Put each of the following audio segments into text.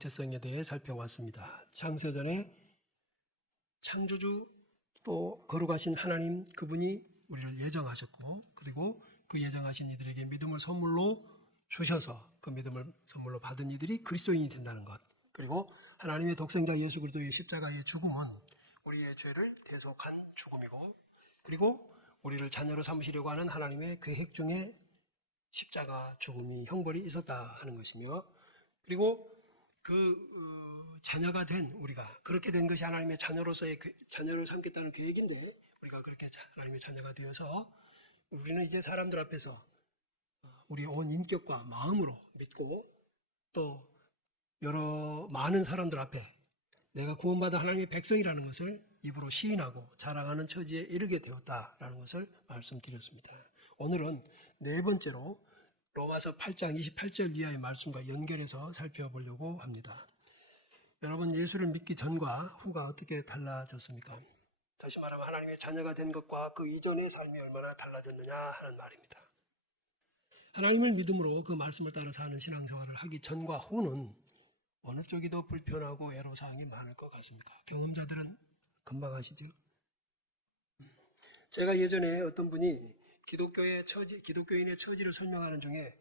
정체성에 대해 살펴왔습니다. 창세전에 창조주 또 거룩하신 하나님 그분이 우리를 예정하셨고 그리고 그 예정하신 이들에게 믿음을 선물로 주셔서 그 믿음을 선물로 받은 이들이 그리스도인이 된다는 것, 그리고 하나님의 독생자 예수 그리스도의 십자가의 죽음은 우리의 죄를 대속한 죽음이고, 그리고 우리를 자녀로 삼으시려고 하는 하나님의 계획 중에 십자가 죽음이 형벌이 있었다 하는 것이며, 그리고 자녀가 된 우리가 그렇게 된 것이 하나님의 자녀로서의 자녀를 삼겠다는 계획인데, 우리가 그렇게 하나님의 자녀가 되어서 우리는 이제 사람들 앞에서 우리의 온 인격과 마음으로 믿고 또 여러 많은 사람들 앞에 내가 구원받은 하나님의 백성이라는 것을 입으로 시인하고 자랑하는 처지에 이르게 되었다라는 것을 말씀드렸습니다. 오늘은 네 번째로 로마서 8장 28절 이하의 말씀과 연결해서 살펴보려고 합니다. 여러분, 예수를 믿기 전과 후가 어떻게 달라졌습니까? 다시 말하면 하나님의 자녀가 된 것과 그 이전의 삶이 얼마나 달라졌느냐 하는 말입니다. 하나님을 믿음으로 그 말씀을 따라 사는 신앙생활을 하기 전과 후는 어느 쪽이 더 불편하고 애로사항이 많을 것 같습니까? 경험자들은 금방 아시죠? 제가 예전에 어떤 분이 기독교인의 처지를 설명하는 중에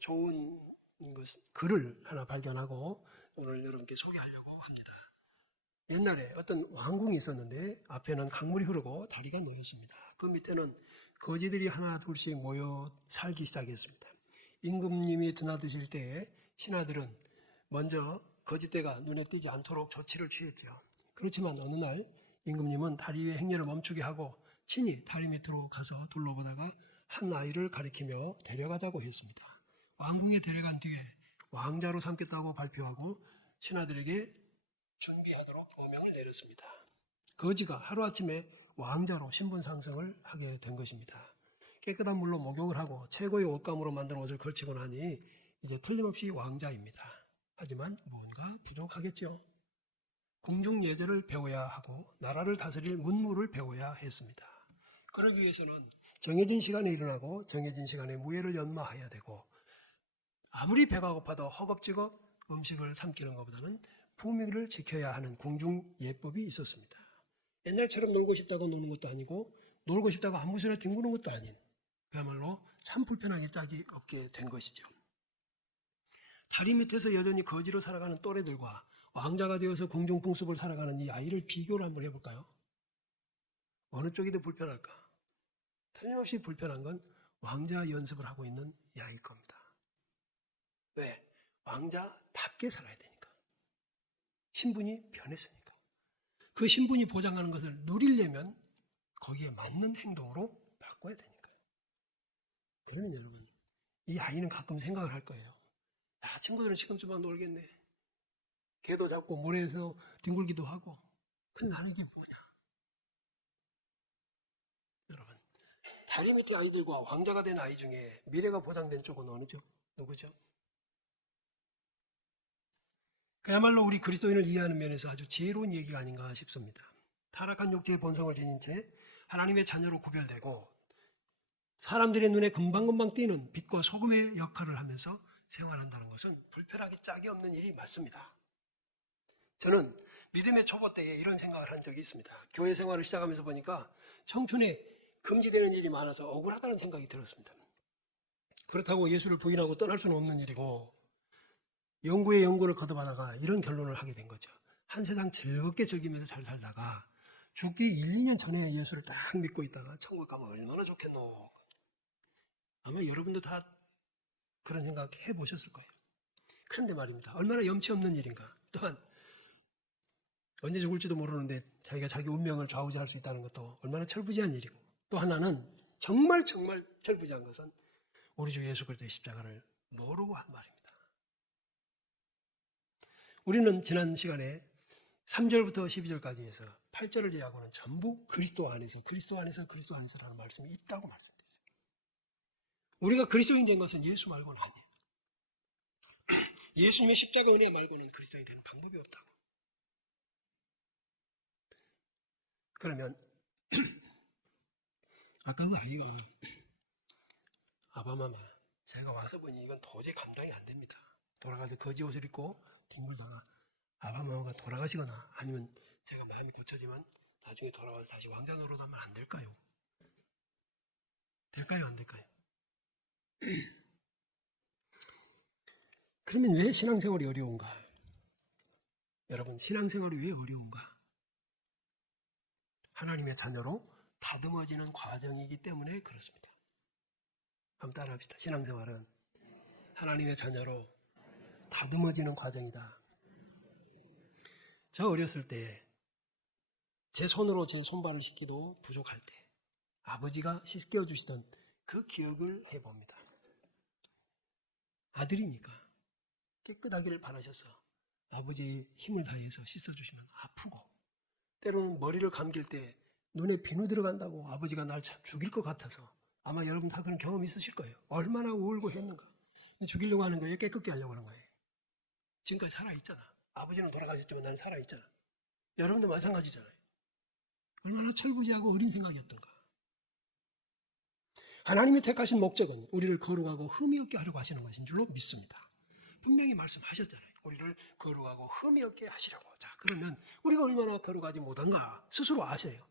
좋은 글을 하나 발견하고 오늘 여러분께 소개하려고 합니다. 옛날에 어떤 왕궁이 있었는데 앞에는 강물이 흐르고 다리가 놓였습니다. 그 밑에는 거지들이 하나 둘씩 모여 살기 시작했습니다. 임금님이 드나드실 때에 신하들은 먼저 거짓대가 눈에 띄지 않도록 조치를 취했죠. 그렇지만 어느 날 임금님은 다리 위의 행렬을 멈추게 하고 친히 다리 밑으로 가서 둘러보다가 한 아이를 가리키며 데려가자고 했습니다. 왕궁에 데려간 뒤에 왕자로 삼겠다고 발표하고 신하들에게 준비하도록 어명을 내렸습니다. 거지가 하루아침에 왕자로 신분 상승을 하게 된 것입니다. 깨끗한 물로 목욕을 하고 최고의 옷감으로 만든 옷을 걸치고 나니 이제 틀림없이 왕자입니다. 하지만 무언가 부족하겠죠. 궁중 예절을 배워야 하고 나라를 다스릴 문무를 배워야 했습니다. 그러기 위해서는 정해진 시간에 일어나고 정해진 시간에 무예를 연마해야 되고, 아무리 배가 고파도 허겁지겁 음식을 삼키는 것보다는 품위를 지켜야 하는 궁중 예법이 있었습니다. 옛날처럼 놀고 싶다고 노는 것도 아니고 놀고 싶다고 아무 소리나 뒹구는 것도 아닌, 그야말로 참 불편하게 짝이 없게 된 것이죠. 다리 밑에서 여전히 거지로 살아가는 또래들과 왕자가 되어서 궁중 풍습을 살아가는 이 아이를 비교를 한번 해볼까요? 어느 쪽이 더 불편할까? 틀림없이 불편한 건 왕자 연습을 하고 있는 이 아이일 겁니다. 왜? 왕자답게 살아야 되니까. 신분이 변했으니까. 그 신분이 보장하는 것을 누리려면 거기에 맞는 행동으로 바꿔야 되니까요. 그러면 여러분, 이 아이는 가끔 생각을 할 거예요. 야, 친구들은 지금쯤만 놀겠네. 개도 잡고 모래에서 뒹굴기도 하고. 근데 나는 이게 뭐냐? 여러분, 다리 밑에 아이들과 왕자가 된 아이 중에 미래가 보장된 쪽은 어느죠? 누구죠? 그야말로 우리 그리스도인을 이해하는 면에서 아주 지혜로운 얘기가 아닌가 싶습니다. 타락한 육체의 본성을 지닌 채 하나님의 자녀로 구별되고 사람들의 눈에 금방금방 띄는 빛과 소금의 역할을 하면서 생활한다는 것은 불편하기 짝이 없는 일이 맞습니다. 저는 믿음의 초보 때에 이런 생각을 한 적이 있습니다. 교회 생활을 시작하면서 보니까 청춘에 금지되는 일이 많아서 억울하다는 생각이 들었습니다. 그렇다고 예수를 부인하고 떠날 수는 없는 일이고, 연구에 연구를 거듭하다가 이런 결론을 하게 된 거죠. 한 세상 즐겁게 즐기면서 잘 살다가 죽기 1, 2년 전에 예수를 딱 믿고 있다가 천국 가면 얼마나 좋겠노. 아마 여러분도 다 그런 생각 해보셨을 거예요. 그런데 말입니다. 얼마나 염치 없는 일인가. 또한 언제 죽을지도 모르는데 자기가 자기 운명을 좌우지할 수 있다는 것도 얼마나 철부지한 일이고, 또 하나는 정말 철부지한 것은 우리 주 예수 그리스도의 십자가를 모르고 한 말입니다. 우리는 지난 시간에 3절부터 12절까지 해서 8절을 제외하고는 전부 그리스도 안에서라는 말씀이 있다고 말씀드렸어요. 우리가 그리스도인 된 것은 예수 말고는 아니에요. 예수님의 십자가 은혜 말고는 그리스도인이 되는 방법이 없다고. 그러면 아까 그 아이가 아바마마, 제가 와서 보니 이건 도저히 감당이 안 됩니다. 돌아가서 거지 옷을 입고 뒹굴다가 아바마마가 돌아가시거나 아니면 제가 마음이 고쳐지면 나중에 돌아와서 다시 왕자 노릇하면 안 될까요? 될까요? 안 될까요? 그러면 왜 신앙생활이 어려운가? 여러분, 신앙생활이 왜 어려운가? 하나님의 자녀로 다듬어지는 과정이기 때문에 그렇습니다. 한번 따라합시다. 신앙생활은 하나님의 자녀로 다듬어지는 과정이다. 저 어렸을 때 제 손으로 제 손발을 씻기도 부족할 때 아버지가 씻겨주시던 그 기억을 해봅니다. 아들이니까 깨끗하기를 바라셔서 아버지의 힘을 다해서 씻어주시면 아프고, 때로는 머리를 감길 때 눈에 비누 들어간다고 아버지가 날 죽일 것 같아서, 아마 여러분 다 그런 경험 있으실 거예요. 얼마나 울고 했는가. 죽이려고 하는 거예요? 깨끗게 하려고 하는 거예요? 지금까지 살아있잖아. 아버지는 돌아가셨지만 나는 살아있잖아. 여러분도 마찬가지잖아요. 얼마나 철부지하고 어린 생각이었던가. 하나님이 택하신 목적은 우리를 거룩하고 흠이 없게 하려고 하시는 것인 줄로 믿습니다. 분명히 말씀하셨잖아요. 우리를 거룩하고 흠이 없게 하시려고. 자, 그러면 우리가 얼마나 거룩하지 못한가 스스로 아세요.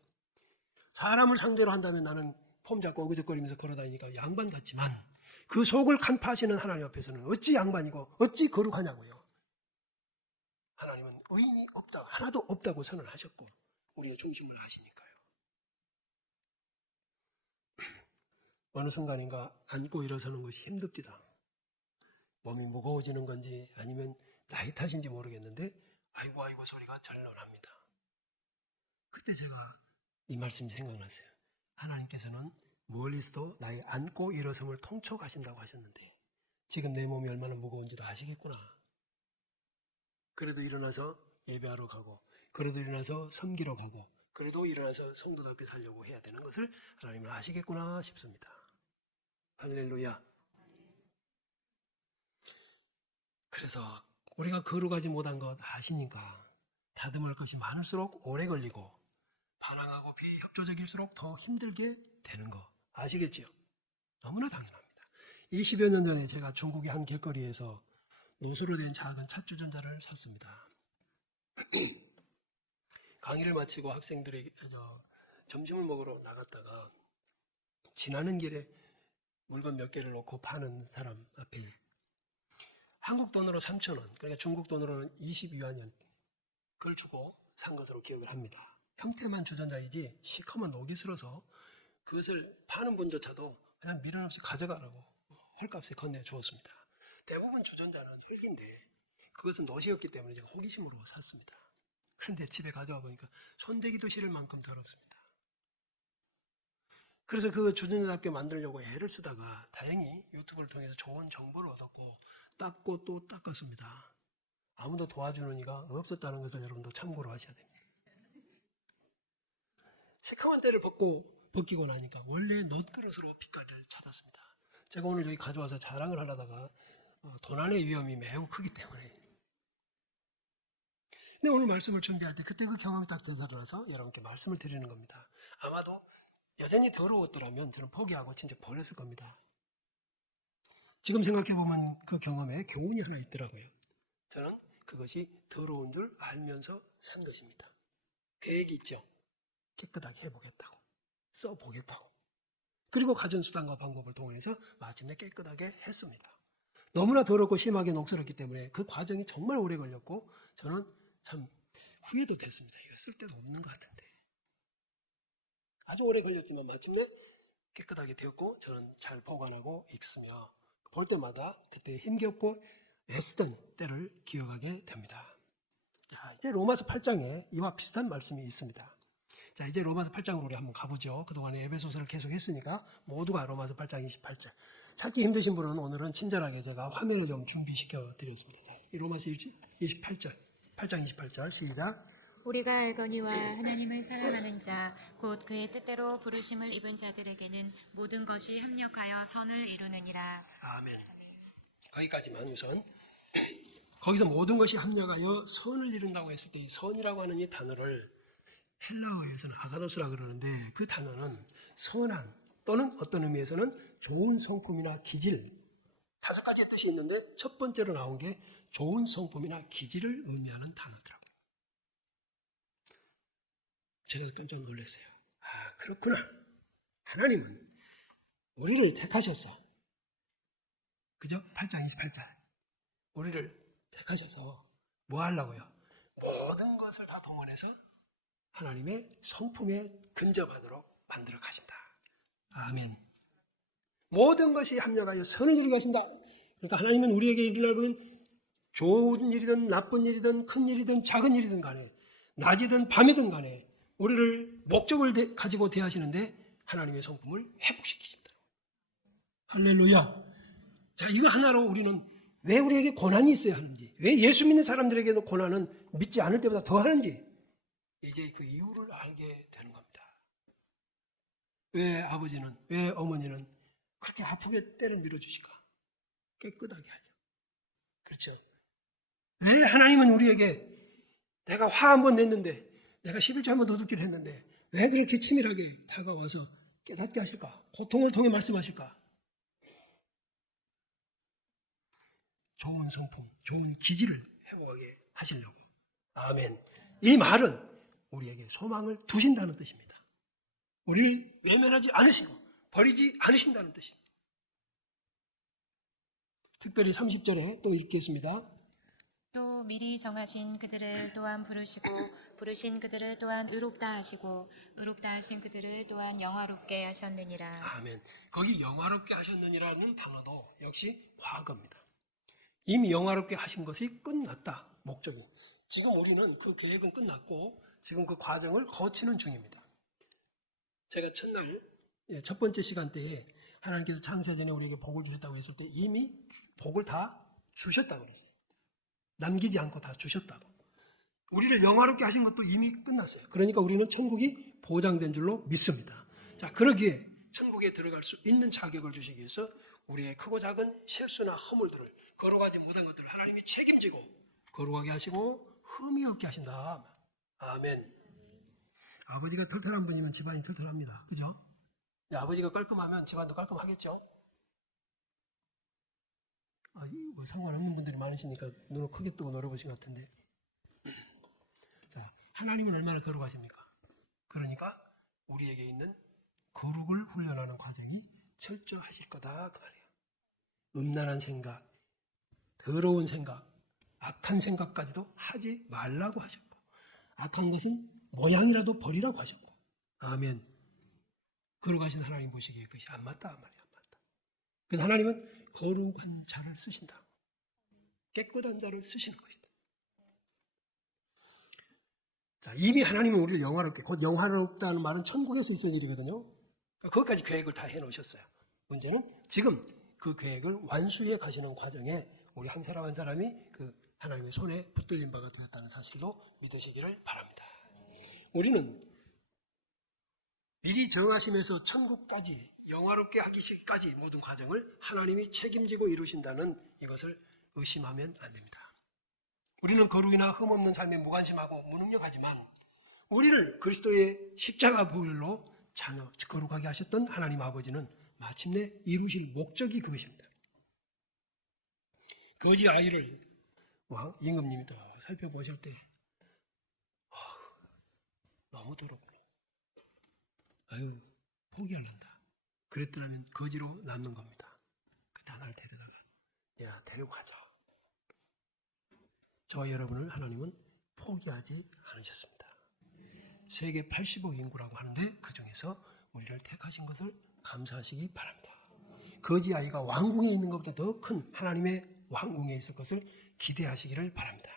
사람을 상대로 한다면 나는 폼 잡고 어그적거리면서 걸어다니니까 양반 같지만, 그 속을 간파하시는 하나님 앞에서는 어찌 양반이고 어찌 거룩하냐고요. 하나님은 의인이 없다, 하나도 없다고 선언하셨고 우리의 중심을 아시니까요. 어느 순간인가 앉고 일어서는 것이 힘듭니다. 몸이 무거워지는 건지 아니면 나이 탓인지 모르겠는데 아이고 아이고 소리가 절로 납니다. 그때 제가 이 말씀이 생각났어요. 하나님께서는 멀리서도 나의 앉고 일어섬을 통촉하신다고 하셨는데 지금 내 몸이 얼마나 무거운지도 아시겠구나. 그래도 일어나서 예배하러 가고, 그래도 일어나서 섬기러 가고, 그래도 일어나서 성도답게 살려고 해야 되는 것을 하나님은 아시겠구나 싶습니다. 할렐루야. 그래서 우리가 거룩하지 못한 것 아시니까 다듬을 것이 많을수록 오래 걸리고 반항하고 비협조적일수록 더 힘들게 되는 거 아시겠지요? 너무나 당연합니다. 20여 년 전에 제가 중국의 한 길거리에서 노수로 된 작은 찻주전자를 샀습니다. 강의를 마치고 학생들에게 점심을 먹으러 나갔다가 지나는 길에 물건 몇 개를 놓고 파는 사람 앞에 한국 돈으로 3,000원, 그러니까 중국 돈으로는 22유안이었, 그걸 주고 산 것으로 기억을 합니다. 형태만 주전자이지 시커먼 녹이 슬어서 그것을 파는 분조차도 그냥 미련 없이 가져가라고 헐값에 건네주었습니다. 대부분 주전자는 흙인데 그것은 노시였기 때문에 제가 호기심으로 샀습니다. 그런데 집에 가져와 보니까 손대기도 싫을 만큼 더럽습니다. 그래서 그 주전자답게 만들려고 애를 쓰다가 다행히 유튜브를 통해서 좋은 정보를 얻었고 닦고 또 닦았습니다. 아무도 도와주는 이가 없었다는 것을 여러분도 참고로 하셔야 됩니다. 시커먼 때를 벗기고 나니까 원래 놋그릇으로 빛깔을 찾았습니다. 제가 오늘 여기 가져와서 자랑을 하려다가 도난의 위험이 매우 크기 때문에. 근데 오늘 말씀을 준비할 때 그때 그 경험이 딱 되살아나서 여러분께 말씀을 드리는 겁니다. 아마도 여전히 더러웠더라면 저는 포기하고 진짜 버렸을 겁니다. 지금 생각해보면 그 경험에 교훈이 하나 있더라고요. 저는 그것이 더러운 줄 알면서 산 것입니다. 계획이 있죠. 깨끗하게 해보겠다고, 써보겠다고. 그리고 가진 수단과 방법을 동원해서 마침내 깨끗하게 했습니다. 너무나 더럽고 심하게 녹슬었기 때문에 그 과정이 정말 오래 걸렸고 저는 참 후회도 됐습니다. 이거 쓸 데도 없는 것 같은데. 아주 오래 걸렸지만 마침내 깨끗하게 되었고 저는 잘 보관하고 있으며 볼 때마다 그때 힘겹고 애쓰던 때를 기억하게 됩니다. 자, 이제 로마서 8장에 이와 비슷한 말씀이 있습니다. 자, 이제 로마서 8장으로 우리 한번 가보죠. 그동안에 에베소서를 계속 했으니까 모두가 로마서 8장 28절. 찾기 힘드신 분은 오늘은 친절하게 제가 화면을 좀 준비시켜 드렸습니다. 이 로마서 28절, 8장 28절 시작. 우리가 알거니와 하나님을 사랑하는 자, 곧 그의 뜻대로 부르심을 입은 자들에게는 모든 것이 합력하여 선을 이루느니라. 아멘. 거기까지만 우선. 거기서 모든 것이 합력하여 선을 이룬다고 했을 때 이 선이라고 하는 이 단어를 헬라어에서는 아가도스라 그러는데 그 단어는 선한 또는 어떤 의미에서는 좋은 성품이나 기질, 5가지의 뜻이 있는데 첫 번째로 나온 게 좋은 성품이나 기질을 의미하는 단어더라고요. 제가 깜짝 놀랐어요. 아, 그렇구나. 하나님은 우리를 택하셨어. 그죠? 8장 28절. 우리를 택하셔서 뭐 하려고요? 모든 것을 다 동원해서 하나님의 성품에 근접하도록 만들어 가신다. 아멘. 모든 것이 합력하여 선을 이루게 하신다. 그러니까 하나님은 우리에게 이르려면 좋은 일이든 나쁜 일이든 큰 일이든 작은 일이든 간에 낮이든 밤이든 간에 우리를 목적을 가지고 대하시는데 하나님의 성품을 회복시키신다. 할렐루야. 자, 이거 하나로 우리는 왜 우리에게 고난이 있어야 하는지, 왜 예수 믿는 사람들에게도 고난은 믿지 않을 때보다 더 하는지 이제 그 이유를 알게 되는 겁니다. 왜 아버지는, 왜 어머니는 그렇게 아프게 때를 밀어주실까? 깨끗하게 하죠. 그렇죠. 왜 하나님은 우리에게 내가 화 한 번 냈는데, 내가 11조 한 번 도둑질 했는데 왜 그렇게 치밀하게 다가와서 깨닫게 하실까? 고통을 통해 말씀하실까? 좋은 성품, 좋은 기질을 회복하게 하시려고. 아멘. 이 말은 우리에게 소망을 두신다는 뜻입니다. 우리를 외면하지 않으시고 버리지 않으신다는 뜻입니다. 특별히 30절에 또 읽겠습니다. 또 미리 정하신 그들을 또한 부르시고 부르신 그들을 또한 의롭다 하시고 의롭다 하신 그들을 또한 영화롭게 하셨느니라. 아멘. 거기 영화롭게 하셨느니라는 단어도 역시 과거입니다. 이미 영화롭게 하신 것이 끝났다. 목적이. 지금 우리는 그 계획은 끝났고 지금 그 과정을 거치는 중입니다. 제가 첫날 첫 번째 시간 때에 하나님께서 창세전에 우리에게 복을 주셨다고 했을 때 이미 복을 다 주셨다고 그랬어요. 남기지 않고 다 주셨다고. 우리를 영화롭게 하신 것도 이미 끝났어요. 그러니까 우리는 천국이 보장된 줄로 믿습니다. 자, 그러기에 천국에 들어갈 수 있는 자격을 주시기 위해서 우리의 크고 작은 실수나 허물들을 거룩하지 못한 것들을 하나님이 책임지고 거룩하게 하시고 흠이 없게 하신다. 아멘. 아버지가 털털한 분이면 집안이 털털합니다. 그죠? 아버지가 깔끔하면 집안도 깔끔하겠죠? 뭐 상관없는 분들이 많으시니까 눈을 크게 뜨고 놀아보신 것 같은데. 자, 하나님은 얼마나 거룩하십니까? 그러니까 우리에게 있는 거룩을 훈련하는 과정이 철저하실 거다 그 말이에요. 음란한 생각, 더러운 생각, 악한 생각까지도 하지 말라고 하셨고, 악한 것은 모양이라도 버리라고 하셨고. 아멘. 거룩하신 하나님 보시기에 그것이 안 맞다 말이야, 안 맞다. 그래서 하나님은 거룩한 자를 쓰신다. 깨끗한 자를 쓰시는 것이다. 자, 이미 하나님은 우리를 영화롭게, 곧 영화롭다는 말은 천국에서 있을 일이거든요. 그러니까 그것까지 계획을 다 해놓으셨어요. 문제는 지금 그 계획을 완수해 가시는 과정에 우리 한 사람 한 사람이 그 하나님의 손에 붙들린 바가 되었다는 사실도 믿으시기를 바랍니다. 우리는 미리 정하시면서 천국까지 영화롭게 하기까지 모든 과정을 하나님이 책임지고 이루신다는 이것을 의심하면 안 됩니다. 우리는 거룩이나 흠없는 삶에 무관심하고 무능력하지만 우리를 그리스도의 십자가 보혈로 자녀 거룩하게 하셨던 하나님 아버지는 마침내 이루실 목적이 그것입니다. 거지 아이를 임금님이 더 살펴보실 때 너무 더럽구나. 아유, 포기할란다. 그랬더라면 거지로 남는 겁니다. 그때 하나를 데려다가 야, 데리고 가자. 저와 여러분을 하나님은 포기하지 않으셨습니다. 세계 80억 인구라고 하는데 그 중에서 우리를 택하신 것을 감사하시기 바랍니다. 거지 아이가 왕궁에 있는 것보다 더 큰 하나님의 왕궁에 있을 것을 기대하시기를 바랍니다.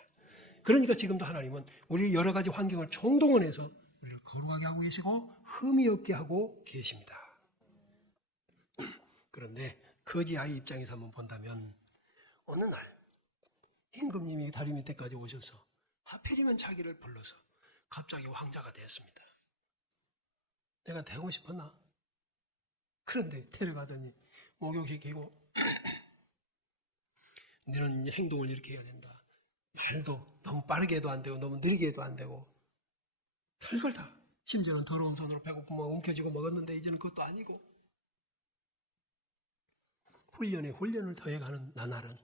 그러니까 지금도 하나님은 우리 여러 가지 환경을 총동원해서 우리를 거룩하게 하고 계시고 흠이 없게 하고 계십니다. 그런데 거지 아이 입장에서 한번 본다면 어느 날 임금님이 다리 밑에까지 오셔서 하필이면 자기를 불러서 갑자기 왕자가 되었습니다. 내가 되고 싶었나? 그런데 데려가더니 목욕시키고 너는 행동을 이렇게 해야 된다. 말도 너무 빠르게 해도 안 되고 너무 느리게 해도 안 되고 별걸 다. 심지어는 더러운 손으로 배고프면 움켜쥐고 먹었는데 이제는 그것도 아니고 훈련에 훈련을 더해가는 나날은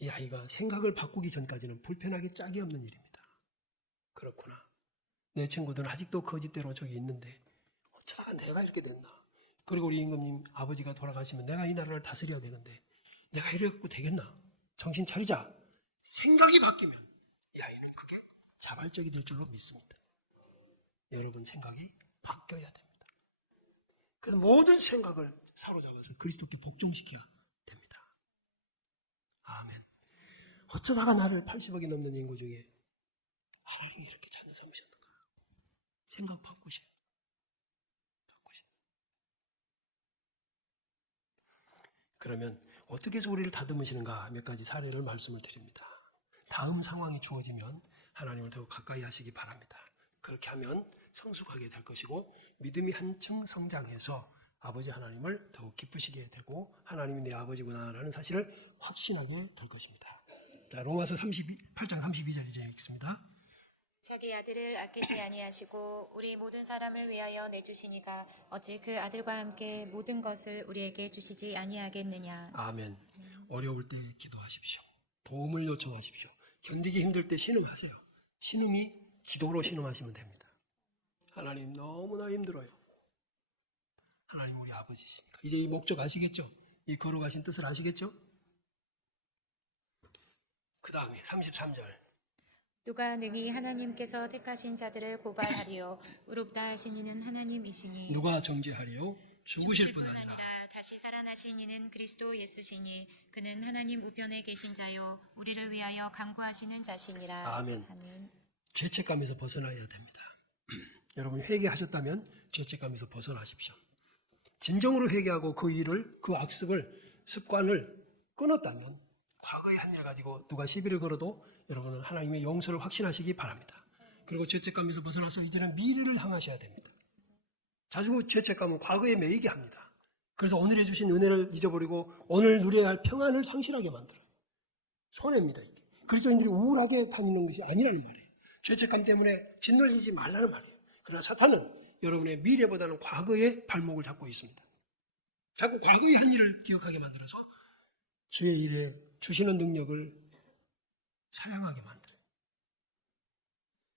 이 아이가 생각을 바꾸기 전까지는 불편하기 짝이 없는 일입니다. 그렇구나. 내 친구들은 아직도 거짓대로 저기 있는데 어쩌다가 내가 이렇게 됐나. 그리고 우리 임금님 아버지가 돌아가시면 내가 이 나라를 다스려야 되는데 내가 이래 갖고 되겠나. 정신 차리자. 생각이 바뀌면 이 아이는 그게 자발적이 될 줄로 믿습니다. 여러분 생각이 바뀌어야 됩니다. 그래서 모든 생각을 사로잡아서 그리스도께 복종시켜야 됩니다. 아멘. 어쩌다가 나를 80억이 넘는 인구 중에 하나님이 이렇게 찾는 삼으셨는가. 생각 바꾸셔. 그러면 어떻게 해서 우리를 다듬으시는가 몇 가지 사례를 말씀을 드립니다. 다음 상황이 주어지면 하나님을 더욱 가까이 하시기 바랍니다. 그렇게 하면 성숙하게 될 것이고 믿음이 한층 성장해서 아버지 하나님을 더욱 기쁘시게 되고 하나님이 내 아버지구나라는 사실을 확신하게 될 것입니다. 자, 로마서 8장 32절 이제 읽습니다. 자기 아들을 아끼지 아니하시고 우리 모든 사람을 위하여 내주시니가 어찌 그 아들과 함께 모든 것을 우리에게 주시지 아니하겠느냐. 아멘. 어려울 때 기도하십시오. 도움을 요청하십시오. 견디기 힘들 때 신음하세요. 신음이 기도로 신음하시면 됩니다. 하나님 너무나 힘들어요. 하나님 우리 아버지시니까. 이제 이 목적 아시겠죠? 이 걸어가신 뜻을 아시겠죠? 그 다음에 33절. 누가 능히 하나님께서 택하신 자들을 고발하리요. 의롭다 하신 이는 하나님이시니. 누가 정죄하리요? 죽으실 뿐 아니라. 다시 살아나신 이는 그리스도 예수시니 그는 하나님 우편에 계신 자요 우리를 위하여 간구하시는 자시니라. 아멘. 아멘. 죄책감에서 벗어나야 됩니다. 여러분 회개하셨다면 죄책감에서 벗어나십시오. 진정으로 회개하고 그 일을, 그 악습을, 습관을 끊었다면 과거의 한 일 가지고 누가 시비를 걸어도 여러분은 하나님의 용서를 확신하시기 바랍니다. 그리고 죄책감에서 벗어나서 이제는 미래를 향하셔야 됩니다. 자주 죄책감은 과거에 매이게 합니다. 그래서 오늘 해주신 은혜를 잊어버리고 오늘 누려야 할 평안을 상실하게 만들어요. 손해입니다. 이게. 그리스도인들이 우울하게 다니는 것이 아니라는 말이에요. 죄책감 때문에 짓눌리지 말라는 말이에요. 그러나 사탄은 여러분의 미래보다는 과거의 발목을 잡고 있습니다. 자꾸 과거의 한 일을 기억하게 만들어서 주의 일에 주시는 능력을 사양하게 만들어요.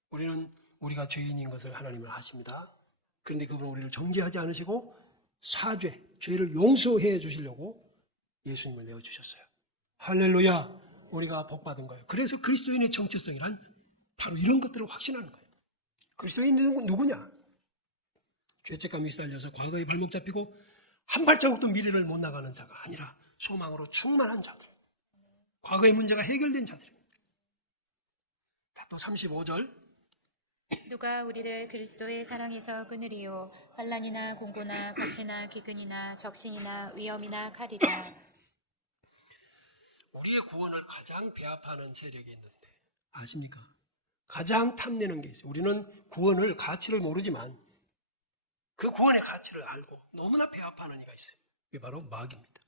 우리는 우리가 죄인인 것을 하나님은 아십니다. 그런데 그분은 우리를 정죄하지 않으시고 사죄, 죄를 용서해 주시려고 예수님을 내어주셨어요. 할렐루야. 우리가 복받은 거예요. 그래서 그리스도인의 정체성이란 바로 이런 것들을 확신하는 거예요. 그리스도인은 누구냐? 죄책감이 시달려서 과거에 발목 잡히고 한 발자국도 미래를 못 나가는 자가 아니라 소망으로 충만한 자들. 과거의 문제가 해결된 자들입니다. 또 35절. 누가 우리를 그리스도의 사랑에서 끊으리요. 환난이나 공고나 박해나 기근이나 적신이나 위험이나 칼이라. 우리의 구원을 가장 배합하는 세력이 있는데 아십니까? 가장 탐내는 게 있어요. 우리는 구원을 가치를 모르지만 그 구원의 가치를 알고 너무나 배합하는 이가 있어요. 그게 바로 마귀입니다.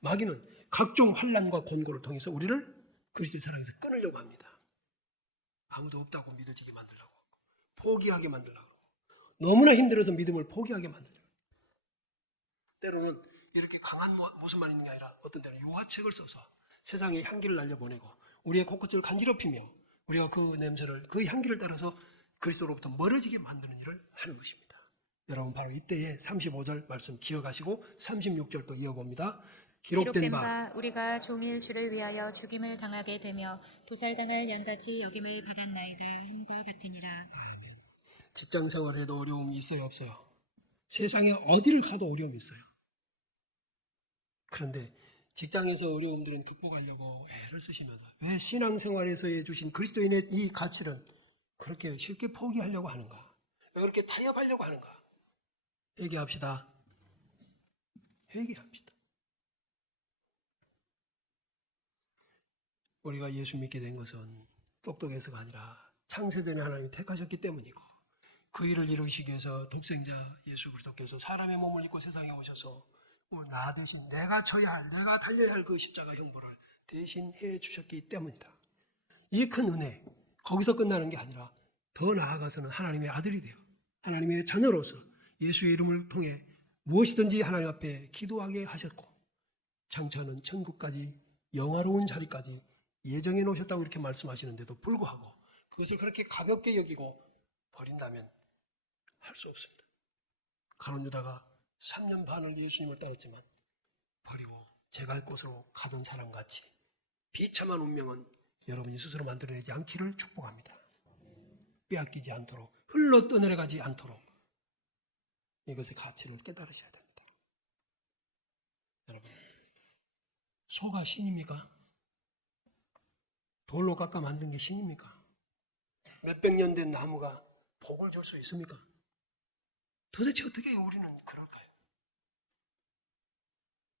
마귀는 각종 환난과 권고를 통해서 우리를 그리스도의 사랑에서 끊으려고 합니다. 아무도 없다고 믿어지게 만들려고 하고 포기하게 만들려고 하고 너무나 힘들어서 믿음을 포기하게 만들려고 하고 때로는 이렇게 강한 모습만 있는 게 아니라 어떤 때는 유화책을 써서 세상에 향기를 날려보내고 우리의 곳곳을 간지럽히며 우리가 그 냄새를, 그 향기를 따라서 그리스도로부터 멀어지게 만드는 일을 하는 것입니다. 여러분 바로 이때의 35절 말씀 기억하시고 36절 또 이어봅니다. 기록된 바 우리가 종일 주를 위하여 죽임을 당하게 되며 도살당할 양같이 여김을 받았나이다 함과 같으니라. 직장 생활에도 어려움이 있어요, 없어요? 세상에 어디를 가도 어려움이 있어요. 그런데 직장에서 어려움들은 극복하려고 애를 쓰시면서 왜 신앙생활에서 주신 그리스도인의 이 가치를 그렇게 쉽게 포기하려고 하는가? 왜 그렇게 타협하려고 하는가? 회개합시다. 회개합시다. 우리가 예수 믿게 된 것은 똑똑해서가 아니라 창세전에 하나님이 택하셨기 때문이고 그 일을 이루시기 위해서 독생자 예수 그리스도께서 사람의 몸을 입고 세상에 오셔서 나 대신 내가 져야 할, 내가 달려야 할 그 십자가 형벌을 대신해 주셨기 때문이다. 이 큰 은혜, 거기서 끝나는 게 아니라 더 나아가서는 하나님의 아들이 되어 하나님의 자녀로서 예수의 이름을 통해 무엇이든지 하나님 앞에 기도하게 하셨고 장차는 천국까지 영화로운 자리까지 예정해 놓으셨다고 이렇게 말씀하시는데도 불구하고 그것을 그렇게 가볍게 여기고 버린다면 할 수 없습니다. 가룟 유다가 3년 반을 예수님을 따랐지만 버리고 제갈 곳으로 가던 사람같이 비참한 운명은 여러분이 스스로 만들어내지 않기를 축복합니다. 빼앗기지 않도록, 흘러 떠내려가지 않도록 이것의 가치를 깨달으셔야 됩니다. 여러분, 소가 신입니까? 돌로 깎아 만든 게 신입니까? 몇백 년 된 나무가 복을 줄 수 있습니까? 도대체 어떻게 우리는 그럴까요?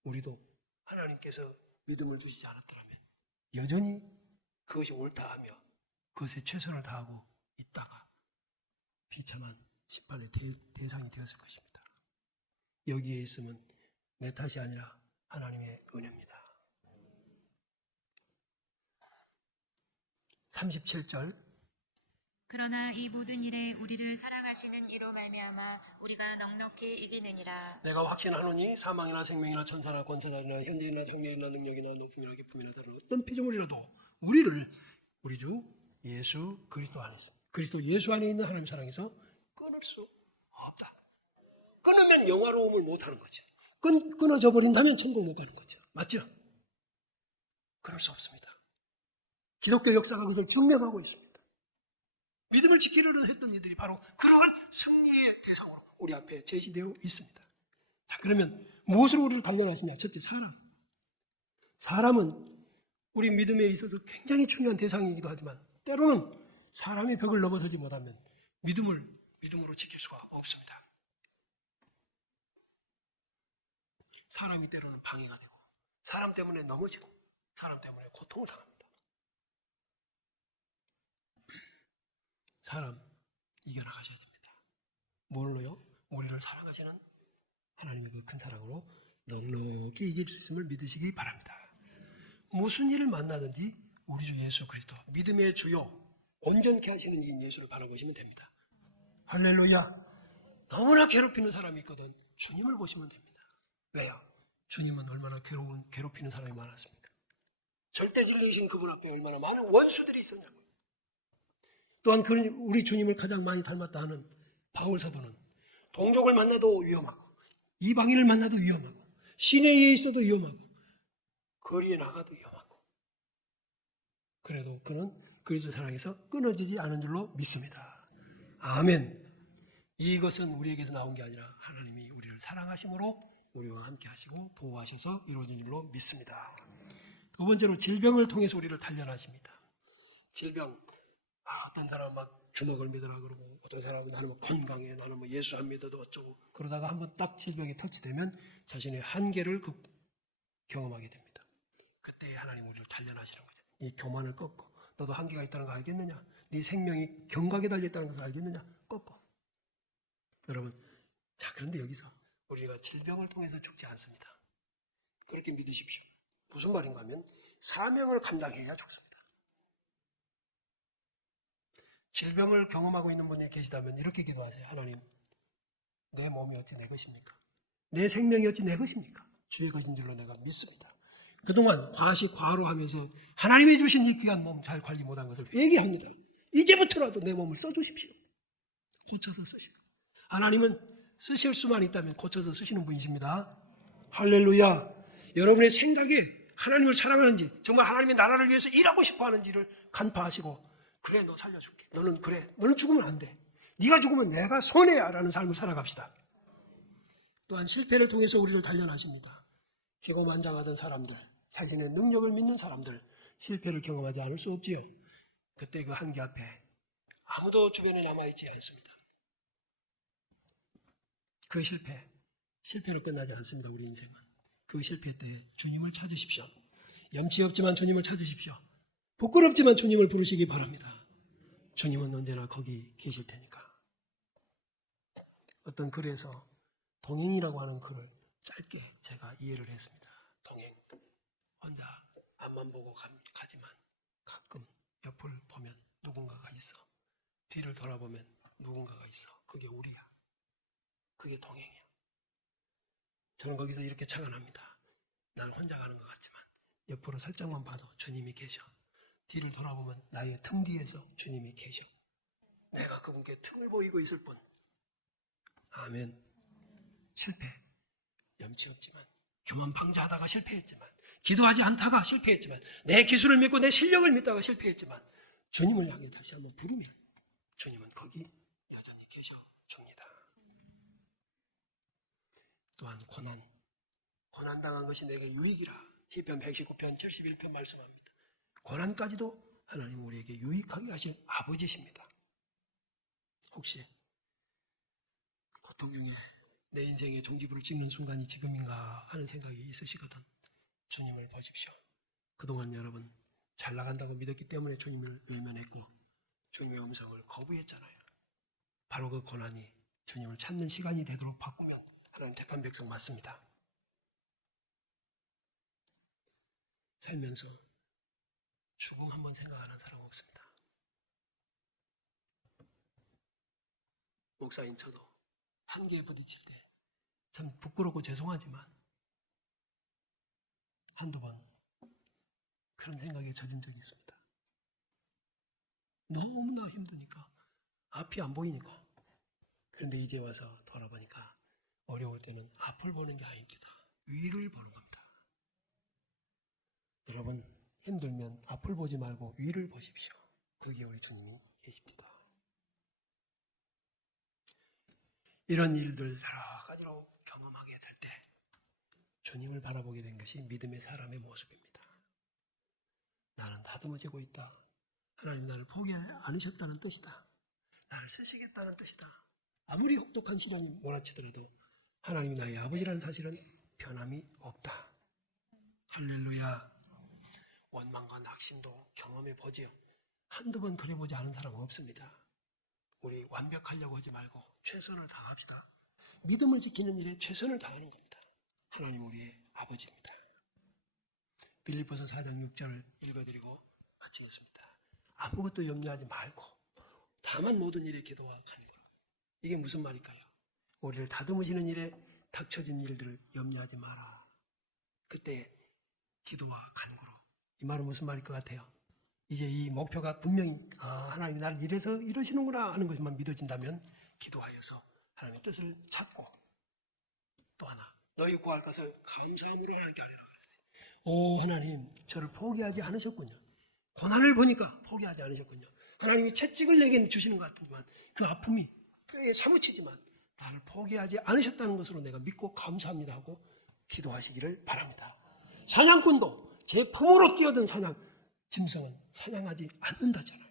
우리도 하나님께서 믿음을 주시지 않았더라면 여전히 그것이 옳다 하며 그것에 최선을 다하고 있다가 비참한 심판의 대상이 되었을 것입니다. 여기에 있으면 내 탓이 아니라 하나님의 은혜입니다. 37절 그러나 이 모든 일에 우리를 사랑하시는 이로 말미암아 우리가 넉넉히 이기느니라. 내가 확신하노니 사망이나 생명이나 천사나 권세자나 현재이나 정력이나 능력이나 높음이나 기쁨이나 다른 어떤 피조물이라도 우리를 우리 주 예수 그리스도 안에서 그리스도 예수 안에 있는 하나님 사랑에서 끊을 수 없다. 끊으면 영화로움을 못하는 거죠. 끊어져 버린다면 천국 못 가는 거죠. 맞죠? 그럴 수 없습니다. 기독교 역사가 그것을 증명하고 있습니다. 믿음을 지키려는 했던 이들이 바로 그러한 승리의 대상으로 우리 앞에 제시되어 있습니다. 자, 그러면 무엇으로 우리를 단련하시냐? 첫째, 사람은 우리 믿음에 있어서 굉장히 중요한 대상이기도 하지만 때로는 사람이 벽을 넘어서지 못하면 믿음으로 지킬 수가 없습니다. 사람이 때로는 방해가 되고 사람 때문에 넘어지고 사람 때문에 고통을 당합니다. 사람 이겨나가셔야 됩니다. 뭘로요? 우리를 사랑하시는 하나님의 그 큰 사랑으로 넉넉히 이길 수 있음을 믿으시기 바랍니다. 무슨 일을 만나든지 우리 주 예수 그리스도 믿음의 주요 온전케 하시는 이 예수를 바라보시면 됩니다. 할렐루야. 너무나 괴롭히는 사람이 있거든 주님을 보시면 됩니다. 왜요? 주님은 얼마나 괴롭히는 사람이 많았습니까? 절대 진리이신 그분 앞에 얼마나 많은 원수들이 있었냐고요. 또한 우리 주님을 가장 많이 닮았다 하는 바울 사도는 동족을 만나도 위험하고 이방인을 만나도 위험하고 시내에 있어도 위험하고 거리에 나가도 위험하고 그래도 그는 그리스도 사랑에서 끊어지지 않은 줄로 믿습니다. 아멘. 이것은 우리에게서 나온 게 아니라 하나님이 우리를 사랑하심으로 우리와 함께 하시고 보호하셔서 이루어진 줄로 믿습니다. 두 번째로 질병을 통해서 우리를 단련하십니다. 질병, 어떤 사람은 막 주먹을 믿으라 그러고 어떤 사람은 나는 뭐 건강해, 나는 뭐 예수 안 믿어도 어쩌고 그러다가 한번 딱 질병에 터치되면 자신의 한계를 경험하게 됩니다. 그때 하나님 우리를 단련하시는 거죠. 이 교만을 꺾고 너도 한계가 있다는 거 알겠느냐? 네 생명이 경각에 달려있다는 것을 알겠느냐? 꺾고. 여러분, 자 그런데 여기서 우리가 질병을 통해서 죽지 않습니다. 그렇게 믿으십시오. 무슨 말인가 하면 사명을 감당해야 죽습니다. 질병을 경험하고 있는 분이 계시다면 이렇게 기도하세요. 하나님, 내 몸이 어찌 내 것입니까? 내 생명이 어찌 내 것입니까? 주의 것인 줄로 내가 믿습니다. 그동안 과로 하면서 하나님이 주신 이 귀한 몸 잘 관리 못한 것을 회개합니다. 이제부터라도 내 몸을 써주십시오. 고쳐서 쓰시고. 하나님은 쓰실 수만 있다면 고쳐서 쓰시는 분이십니다. 할렐루야. 여러분의 생각에 하나님을 사랑하는지 정말 하나님의 나라를 위해서 일하고 싶어 하는지를 간파하시고 그래 너 살려줄게. 너는 그래. 너는 죽으면 안 돼. 네가 죽으면 내가 손해야 라는 삶을 살아갑시다. 또한 실패를 통해서 우리를 단련하십니다. 기고만장하던 사람들, 자신의 능력을 믿는 사람들 실패를 경험하지 않을 수 없지요. 그때 그 한계 앞에 아무도 주변에 남아있지 않습니다. 그 실패로 끝나지 않습니다. 우리 인생은. 그 실패 때 주님을 찾으십시오. 염치 없지만 주님을 찾으십시오. 부끄럽지만 주님을 부르시기 바랍니다. 주님은 언제나 거기 계실 테니까. 어떤 글에서 동행이라고 하는 글을 짧게 제가 이해를 했습니다. 동행. 혼자 앞만 보고 가지만 가끔 옆을 보면 누군가가 있어. 뒤를 돌아보면 누군가가 있어. 그게 우리야. 그게 동행이야. 저는 거기서 이렇게 착안합니다. 난 혼자 가는 것 같지만 옆으로 살짝만 봐도 주님이 계셔. 뒤를 돌아보면 나의 등 뒤에서 주님이 계셔. 내가 그분께 틈을 보이고 있을 뿐. 아멘. 실패. 염치 없지만, 교만방자하다가 실패했지만, 기도하지 않다가 실패했지만, 내 기술을 믿고 내 실력을 믿다가 실패했지만, 주님을 향해 다시 한번 부르면 주님은 거기 여전히 계셔 줍니다. 또한 고난당한 것이 내게 유익이라. 시편 119편 71편 말씀합니다. 고난까지도 하나님 우리에게 유익하게 하실 아버지십니다. 혹시 고통 중에 내 인생의 종지부를 찍는 순간이 지금인가 하는 생각이 있으시거든 주님을 보십시오. 그동안 여러분 잘 나간다고 믿었기 때문에 주님을 외면했고 주님의 음성을 거부했잖아요. 바로 그 고난이 주님을 찾는 시간이 되도록 바꾸면 하나님 택한 백성 맞습니다. 살면서 죽음 한번 생각하는 사람 없습니다. 목사인 저도 한계에 부딪힐 때 참 부끄럽고 죄송하지만 한두 번 그런 생각에 젖은 적이 있습니다. 너무나 힘드니까 앞이 안 보이니까. 그런데 이제 와서 돌아보니까 어려울 때는 앞을 보는 게 아닙니다. 위를 보는 겁니다. 여러분 힘들면 앞을 보지 말고 위를 보십시오. 거기에 우리 주님이 계십니다. 이런 일들 여러 가지로 경험하게 될 때 주님을 바라보게 된 것이 믿음의 사람의 모습입니다. 나는 다듬어지고 있다. 하나님 나를 포기하지 않으셨다는 뜻이다. 나를 쓰시겠다는 뜻이다. 아무리 혹독한 시련이 몰아치더라도 하나님이 나의 아버지라는 사실은 변함이 없다. 할렐루야. 원망과 낙심도 경험해 보지요. 한두 번 그려보지 않은 사람은 없습니다. 우리 완벽하려고 하지 말고 최선을 다합시다. 믿음을 지키는 일에 최선을 다하는 겁니다. 하나님 우리의 아버지입니다. 빌립보서 4장 6절을 읽어드리고 마치겠습니다. 아무것도 염려하지 말고 다만 모든 일에 기도와 간구로. 이게 무슨 말일까요? 우리를 다듬으시는 일에 닥쳐진 일들을 염려하지 마라. 그때 기도와 간구로. 이 말은 무슨 말일 것 같아요? 이제 이 목표가 분명히 하나님 나를 이래서 이러시는구나 하는 것만 믿어진다면 기도하여서 하나님의 뜻을 찾고 또 하나 너희 구할 것을 감사함으로 하나님께 아뢰라 그랬어요. 오 하나님 저를 포기하지 않으셨군요. 고난을 보니까 포기하지 않으셨군요. 하나님이 채찍을 내게 주시는 것 같지만 그 아픔이 뼈에 사무치지만 나를 포기하지 않으셨다는 것으로 내가 믿고 감사합니다 하고 기도하시기를 바랍니다. 사냥꾼도 제 품으로 뛰어든 짐승은 사냥하지 않는다잖아요.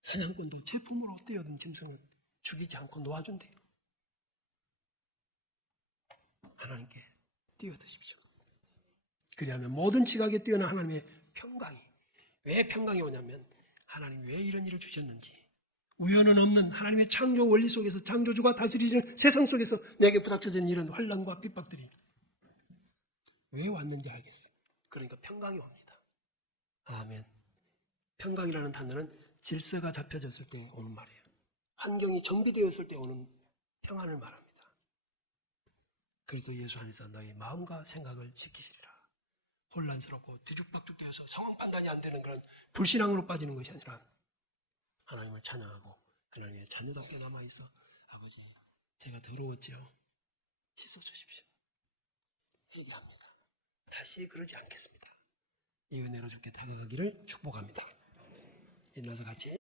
사냥꾼도 제 품으로 뛰어든 짐승은 죽이지 않고 놓아준대요. 하나님께 뛰어드십시오. 그리하면 모든 지각에 뛰어난 하나님의 평강이, 왜 평강이 오냐면 하나님 왜 이런 일을 주셨는지, 우연은 없는 하나님의 창조 원리 속에서 창조주가 다스리는 세상 속에서 내게 부닥쳐진 이런 환난과 핍박들이 왜 왔는지 알겠어요. 그러니까 평강이 옵니다. 아멘. 평강이라는 단어는 질서가 잡혀졌을 때 오는 말이에요. 환경이 정비되었을 때 오는 평안을 말합니다. 그래서 예수 안에서 너희 마음과 생각을 지키시리라. 혼란스럽고 뒤죽박죽되어서 상황 판단이 안 되는 그런 불신앙으로 빠지는 것이 아니라 하나님을 찬양하고 하나님의 자녀답게 남아있어 아버지 제가 더러웠지요. 씻어주십시오. 회개합니다. 다시 그러지 않겠습니다. 이 은혜로 주께 다가가기를 축복합니다. 일어나서 같이